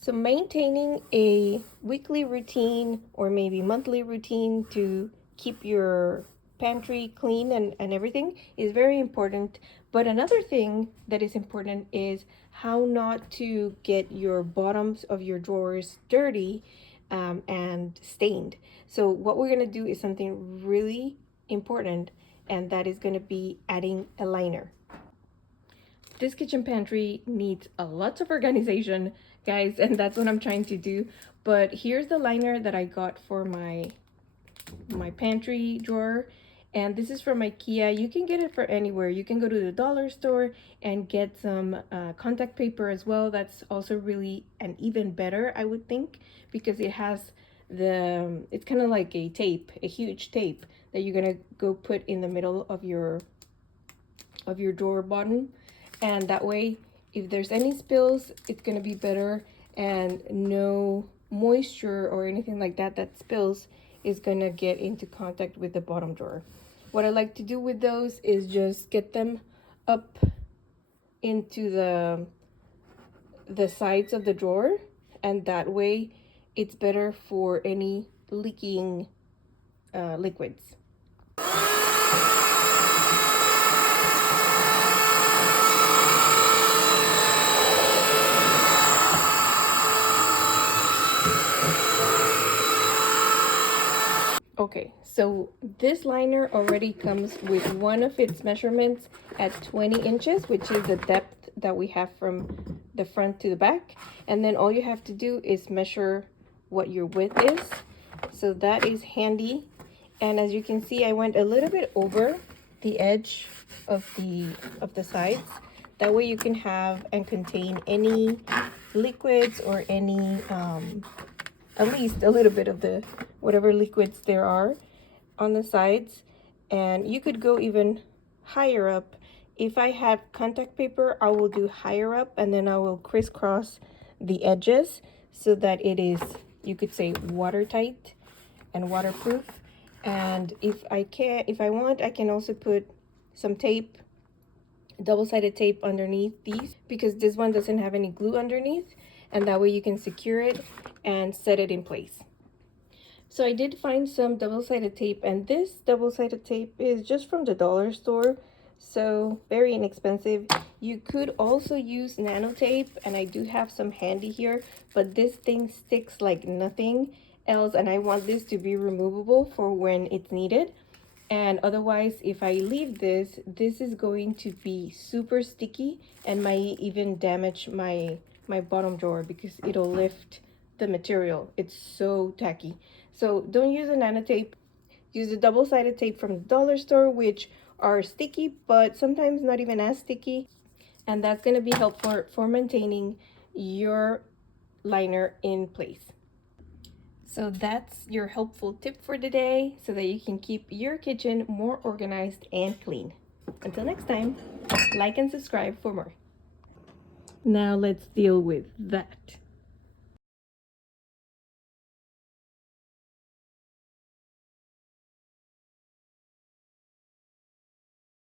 So maintaining a weekly routine or maybe monthly routine to keep your pantry clean and everything is very important. But another thing that is important is how not to get your bottoms of your drawers dirty and stained. So what we're going to do is something really important, and that is going to be adding a liner. This kitchen pantry needs a lot of organization, guys, and that's what I'm trying to do. But here's the liner that I got for my pantry drawer, and this is from IKEA. You can get it for anywhere. You can go to the dollar store and get some contact paper as well. That's also really and even better, I would think, because it has it's kind of like a tape, a huge tape that you're gonna go put in the middle of your drawer bottom, and that way if there's any spills, it's gonna be better, and no moisture or anything like that spills is gonna get into contact with the bottom drawer. What I like to do with those is just get them up into the sides of the drawer, and that way it's better for any leaking liquids. Okay, so this liner already comes with one of its measurements at 20 inches, which is the depth that we have from the front to the back. And then all you have to do is measure what your width is. So that is handy. And as you can see, I went a little bit over the edge of the sides. That way you can have and contain any liquids or any at least a little bit of the whatever liquids there are on the sides. And you could go even higher up. If I had contact paper, I will do higher up, and then I will crisscross the edges so that it is, you could say, watertight and waterproof. And if I want, I can also put some tape, double-sided tape underneath these, because this one doesn't have any glue underneath, and that way you can secure it and set it in place. So I did find some double-sided tape, and this double-sided tape is just from the dollar store, so very inexpensive. You could also use nano tape, and I do have some handy here, but this thing sticks like nothing else, and I want this to be removable for when it's needed. And otherwise, if I leave this is going to be super sticky and might even damage my bottom drawer because it'll lift the material. It's so tacky. So don't use a nano tape. Use the double-sided tape from the dollar store, which are sticky, but sometimes not even as sticky. And that's going to be helpful for maintaining your liner in place. So that's your helpful tip for today, so that you can keep your kitchen more organized and clean. Until next time, like and subscribe for more. Now let's deal with that.